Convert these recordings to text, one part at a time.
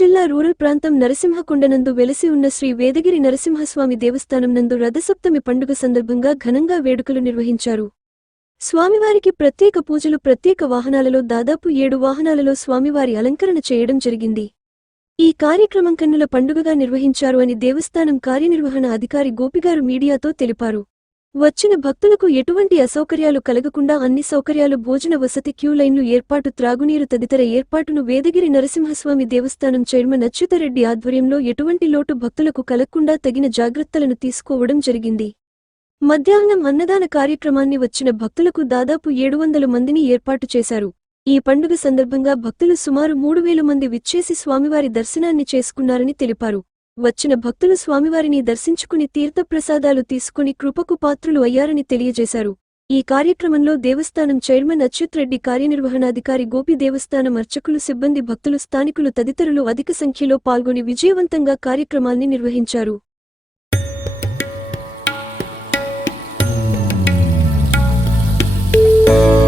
జిల్లా రూరల్ ప్రాంతం నరసింహకొండనందు వెలసి ఉన్న శ్రీ వేదగిరి నరసింహస్వామి దేవస్థానం నందు రథసప్తమి పండుగ సందర్భంగా ఘనంగా వేడుకలు నిర్వహించారు. స్వామివారికి ప్రత్యేక పూజలు ప్రత్యేక వాహనాలలో దాదాపు ఏడు వాహనాలలో స్వామివారి అలంకరణ చేయడం జరిగింది. ఈ కార్యక్రమం కన్నుల పండుగగా నిర్వహించారు అని దేవస్థానం కార్యనిర్వహణ అధికారి గోపిగారు మీడియాతో తెలిపారు. వచ్చిన భక్తులకు ఎటువంటి అసౌకర్యాలు కలగకుండా అన్ని సౌకర్యాలు భోజన వసతి క్యూ లైన్లు ఏర్పాటు త్రాగునీరు తదితర ఏర్పాటును వేదగిరి నరసింహస్వామి దేవస్థానం చైర్మన్ అచ్యుతరెడ్డి ఆధ్వర్యంలో ఎటువంటి లోటు భక్తులకు కలగకుండా తగిన జాగ్రత్తలను తీసుకోవడం జరిగింది. మధ్యాహ్నం అన్నదాన కార్యక్రమాన్ని వచ్చిన భక్తులకు దాదాపు ఏడు వందల మందిని ఏర్పాటు చేశారు. ఈ పండుగ సందర్భంగా భక్తులు సుమారు మూడు వేల మంది విచ్చేసి స్వామివారి దర్శనాన్ని చేసుకున్నారని తెలిపారు. వచ్చిన భక్తులు స్వామివారిని దర్శించుకుని తీర్థప్రసాదాలు తీసుకుని కృపకు పాత్రులు అయ్యారని తెలియజేశారు. ఈ కార్యక్రమంలో దేవస్థానం చైర్మన్ అచ్యుత్ రెడ్డి కార్యనిర్వహణాధికారి గోపి దేవస్థానం అర్చకులు సిబ్బంది భక్తులు స్థానికులు తదితరులు అధిక సంఖ్యలో పాల్గొని విజయవంతంగా కార్యక్రమాన్ని నిర్వహించారు. ఈరోజు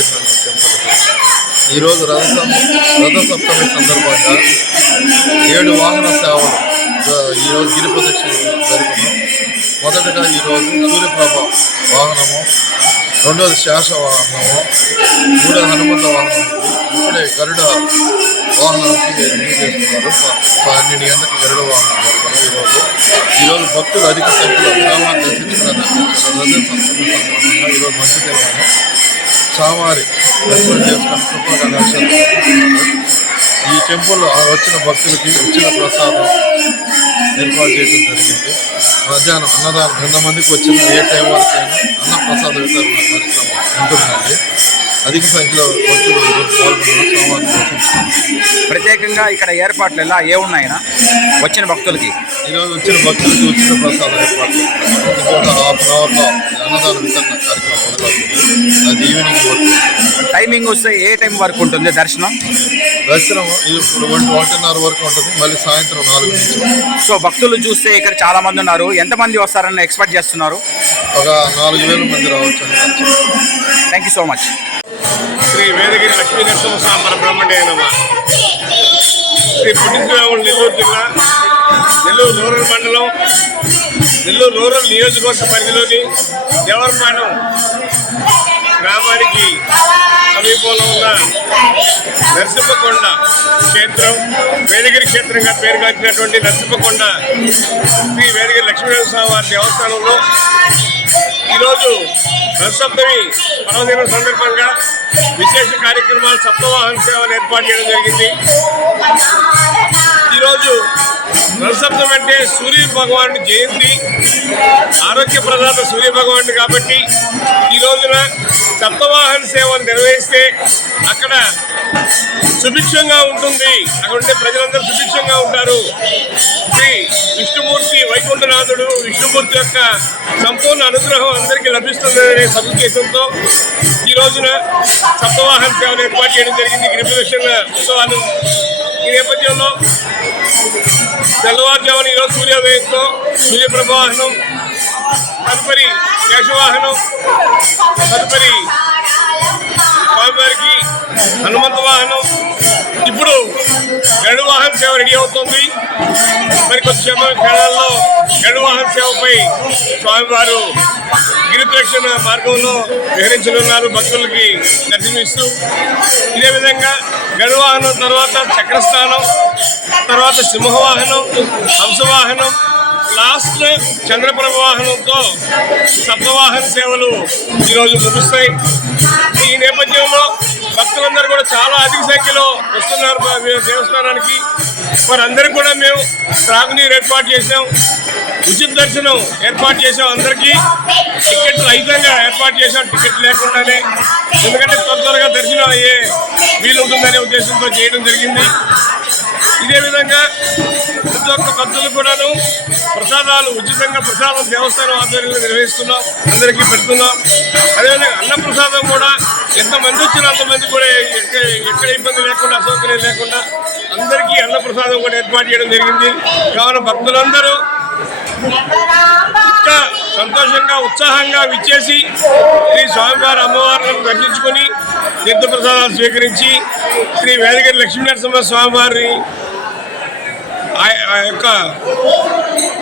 శంకర్ రెడ్డి ఈరోజు రథ సం- రథ సప్తమి సందర్భంగా ఏడు వాహన సేవలు ఈరోజు గిరి ప్రదక్షిణ జరుగుతున్నాం మొదటగా ఈరోజు సూర్యప్రభ వాహనము రెండోది శాస వాహనము మూడోది హనుమంత వాహనం ఇప్పుడే గరుడ వాహనానికి చేస్తున్నారు. పన్నెండు గంటలకు గరుడ వాహనం జరుగుతున్నాం ఈరోజు. ఈరోజు భక్తులు అధిక సంఖ్యలో స్వామివారిని దర్శించుకోవడానికి ఈరోజు మంచి తెలంగాణ స్వామివారి దర్శనం చేసుకుని కృపగా ఈ టెంపుల్ వచ్చిన భక్తులకి ఇచ్చిన ప్రసాదం ఏర్పాటు చేయడం జరిగింది. మధ్యాహ్నం అన్నదానం వంద మందికి వచ్చిన ఏ టైం వరకు అయినా అన్న ప్రసాద వితరణ కార్యక్రమం ఉంటుందండి. అధిక సంఖ్యలో భక్తులు ప్రత్యేకంగా ఇక్కడ ఏర్పాట్లు ఎలా ఏ ఉన్నాయన? వచ్చిన భక్తులకి. ఈరోజు వచ్చిన భక్తులకి ఉచిత ప్రసాదం ఏర్పాటు చేస్తున్నారు. ఇంకొక హాఫ్ అన్ అవర్లో అన్నదాన వితరణ కార్యక్రమం మొదలవుతుంది అది ఈవినింగ్ వరకు టైమింగ్ వస్తే ఏ టైం వరకు ఉంటుంది దర్శనం? దర్శనం ఇప్పుడు ఒంటి ఒకటిన్నర వరకు ఉంటుంది. మళ్ళీ సాయంత్రం నాలుగు నుంచి. సో భక్తులు చూస్తే ఇక్కడ చాలా మంది ఉన్నారు. ఎంతమంది వస్తారని ఎక్స్పెక్ట్ చేస్తున్నారు? ఒక నాలుగు వేల మంది రావచ్చు. Thank you so much Sri Vedagiri Lakshmi Narasimhaswamy పరబ్రహ్మణ్య నమ శ్రీ పుట్టినరాములు నెల్లూరు జిల్లా నెల్లూరు రూరల్ మండలం నెల్లూరు రూరల్ నియోజకవర్గ పరిధిలోని దేవరపాలెం గ్రామానికి సమీపంలో ఉన్న నరసింహకొండ క్షేత్రం వేదగిరి క్షేత్రంగా పేరుగాంచినటువంటి నరసింహకొండ శ్రీ వేదగిరి లక్ష్మీనరసింహ వారి దేవస్థానంలో ఈరోజు రథసప్తమి పర్వదినం సందర్భంగా విశేష కార్యక్రమాలు సప్తవాహన సేవలు ఏర్పాటు చేయడం జరిగింది. ఈరోజు రథసప్తమి అంటే సూర్య భగవానుడి జయంతి. ఆరోగ్య ప్రదాత సూర్య భగవానుడు కాబట్టి ఈ రోజున సప్తవాహన సేవలు నిర్వహిస్తే అక్కడ సుభిక్షంగా ఉంటుంది. అక్కడ ఉండే ప్రజలందరూ సుభిక్షంగా ఉంటారు. శ్రీ విష్ణుమూర్తి వైకుంఠనాథుడు విష్ణుమూర్తి యొక్క సంపూర్ణ అనుగ్రహం అందరికీ లభిస్తుందనే సదుద్దేశంతో ఈ రోజున సప్తవాహన సేవలు ఏర్పాటు చేయడం జరిగింది. గిరిప్రదక్షిణ ఉత్సవాలు ఈ నేపథ్యంలో తెల్లవారుజామున ఈరోజు సూర్యోదయంతో సూర్యప్రభాహనం తదుపరి కేశవాహనం తదుపరి స్వామివారికి హనుమంత వాహనం ఇప్పుడు గడు వాహన సేవ రెడీ అవుతుంది. మరి కొద్ది క్షణాల్లో గడు వాహన సేవపై స్వామివారు గిరిప్రక్షణ మార్గంలో విహరించనున్నారు. భక్తులకి దర్శనమిస్తూ ఇదే విధంగా గడు వాహనం తర్వాత చక్రస్థానం తర్వాత సింహవాహనం హంసవాహనం లాస్ట్ చంద్రప్రభ వాహనంతో సప్తవాహన సేవలు ఈరోజు ముగుస్తాయి. ఈ నేపథ్యంలో భక్తులందరూ కూడా చాలా అధిక సంఖ్యలో వస్తున్నారు దేవస్థానానికి. వారందరికీ కూడా మేము త్రాగునీరు ఏర్పాటు చేసాం ఉచిత దర్శనం ఏర్పాటు చేసాం అందరికీ. టికెట్ రహితంగా ఏర్పాటు చేసాం టికెట్ లేకుండానే. ఎందుకంటే త్వర త్వరగా దర్శనం అయ్యే వీలుంటుందనే ఉద్దేశంతో చేయడం జరిగింది. ఇదే విధంగా ప్రతి ఒక్క భక్తులు కూడాను ప్రసాదాలు ఉచితంగా ప్రసాదం దేవస్థానం ఆధ్వర్యంలో నిర్వహిస్తున్నాం అందరికీ పెడుతున్నాం. అదేవిధంగా అన్న ప్రసాదం కూడా ఎంతమంది వచ్చినా అంతమంది కూడా ఎక్కడ ఎక్కడ ఇబ్బంది లేకుండా అసౌకర్యం లేకుండా అందరికీ అన్న ప్రసాదం కూడా ఏర్పాటు చేయడం జరిగింది. కావున భక్తులందరూ ఇంకా సంతోషంగా ఉత్సాహంగా విచ్చేసి శ్రీ స్వామివారి అమ్మవార్లను దర్శించుకొని తీర్థప్రసాదాలు స్వీకరించి శ్రీ వేదగిరి లక్ష్మీనరసింహ స్వామివారిని ఆ- ఆ యొక్క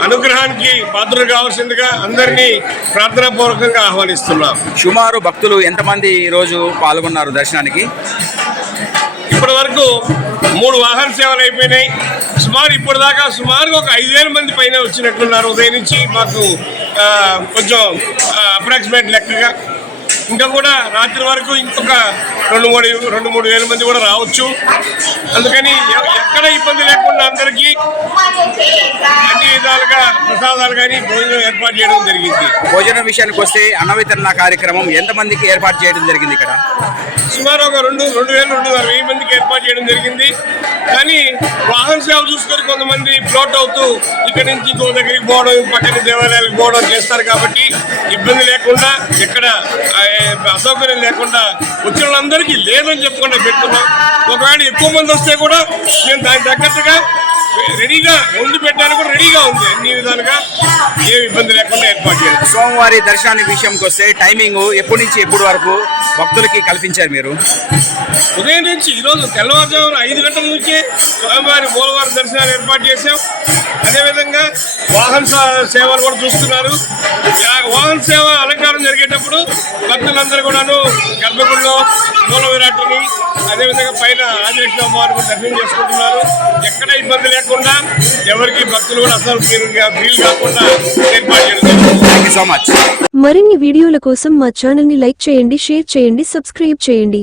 అనుగ్రహానికి పాత్రలు కావాల్సిందిగా అందరినీ ప్రార్థనాపూర్వకంగా ఆహ్వానిస్తున్నాం. సుమారు భక్తులు ఎంతమంది ఈ రోజు పాల్గొన్నారు దర్శనానికి? ఇప్పటి వరకు మూడు వాహన సేవలు అయిపోయినాయి. సుమారు ఇప్పటిదాకా సుమారుగా ఒక ఐదు వేల మంది పైన వచ్చినట్లున్నారు ఉదయం నుంచి మాకు కొంచెం అప్రాక్సిమేట్ లెక్కగా ఇంకా కూడా రాత్రి వరకు ఇంకొక రెండు మూడు రెండు మూడు వేల మంది కూడా రావచ్చు. అందుకని ఎక్కడ ఇబ్బంది లేకుండా అందరికీ అన్ని విధాలుగా ప్రసాదాలు కానీ భోజనం ఏర్పాటు చేయడం జరిగింది. భోజనం విషయానికి వస్తే అన్న వితరణ కార్యక్రమం ఎంతమందికి ఏర్పాటు చేయడం జరిగింది ఇక్కడ? సుమారు ఒక రెండు రెండు వేలు రెండున్నర వెయ్యి మందికి ఏర్పాటు చేయడం జరిగింది. కానీ వాహన సేవ చూసుకొని కొంతమంది ఫ్లోట్ అవుతూ ఇక్కడి నుంచి ఇంకో దగ్గరికి పోవడం పక్కన దేవాలయాలకు పోవడం చేస్తారు కాబట్టి ఇబ్బంది లేకుండా ఇక్కడ అసౌకర్యం లేకుండా వచ్చిన వాళ్ళందరికీ లేదని చెప్పకుండా పెట్టుకున్నాం. ఒకవేళ ఎక్కువ మంది వస్తే కూడా మేము దానికి తగ్గట్టుగా రెడీగా వండి పెట్టడానికి కూడా రెడీగా ఉంది. అన్ని విధాలుగా ఏ ఇబ్బంది లేకుండా ఏర్పాటు చేయడం సోమవారి దర్శనానికి విషయంకి వస్తే టైమింగ్ ఎప్పటి నుంచి ఎప్పటి వరకు భక్తులకి కల్పించారు మీరు? ఉదయం నుంచి ఈరోజు తెల్లవారుజామున ఐదు గంటల నుంచే స్వామివారి మూలవారి దర్శనాలు ఏర్పాటు చేశాం. అదేవిధంగా వాహన సేవలు కూడా చూస్తున్నారు. వాహన సేవ అలంకారం జరిగేటప్పుడు భక్తులందరూ కూడాను గర్భగుడిలో మూల విరాట్టుని అదేవిధంగా పైన ఆదిలక్ష్మి అమ్మవారిని కూడా దర్శనం చేసుకుంటున్నారు. ఎక్కడ ఇబ్బంది లేకుండా ఎవరికి భక్తులు కూడా అసలు ఫీల్ ఫీల్ కాకుండా ఏర్పాటు సో మచ్ మరిన్ని వీడియోల కోసం మా ఛానల్ని లైక్ చేయండి షేర్ చేయండి సబ్స్క్రైబ్ చేయండి.